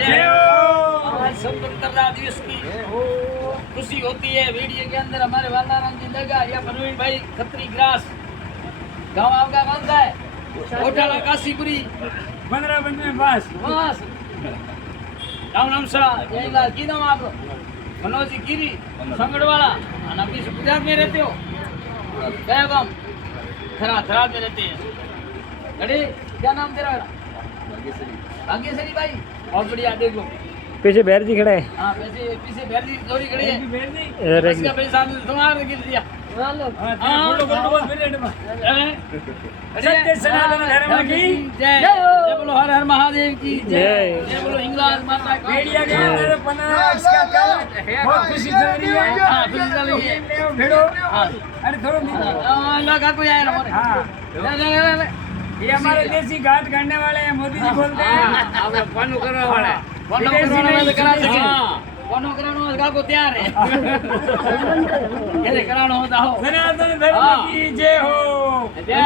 जय हो। आज स्वतंत्रता दिवस की खुशी होती है। वीडियो के अंदर हमारे वालाराम जी लगा या प्रवीण भाई खत्री ग्रास गांव आपका कौन सा है? कोटाला काशीपुरी 15 मिनट में बस बस राम नाम सा जयला की नाम आप मनोज जी गिरी संगड़वाला और अभी गुजरात में रहते हो क्या गांव? थराद में रहते हैं। अरे क्या नाम तेरा? भाग्यश्री भाई बहुत बढ़िया। देखो पीछे बैर जी खड़ा है। हाँ पीछे बैरजी जोड़ी खड़ी है। इधर एक इसका पैसा तुम्हारे गिर दिया। सत्य सनातन धर्म की जय। जय बोलो हर हर महादेव की जय। जय। जय बोलो हिंगलाज माता की मीडिया के अंदर 15 अगस्त का कल बहुत खुशी चल रही है। हाँ खुशी चल रही है। भिड़ो हाँ अरे थोड़ा लगा कोई आया ना हमारे। हाँ ले। ये हमारे देसी घाट करने वाले हैं, मोदी जी बोलते हैं। फोनो करने वाला तो करा दीजिए। फोनो करानो गाको तैयार है। ये करानो होता हो सनातन धर्म की जय हो। जय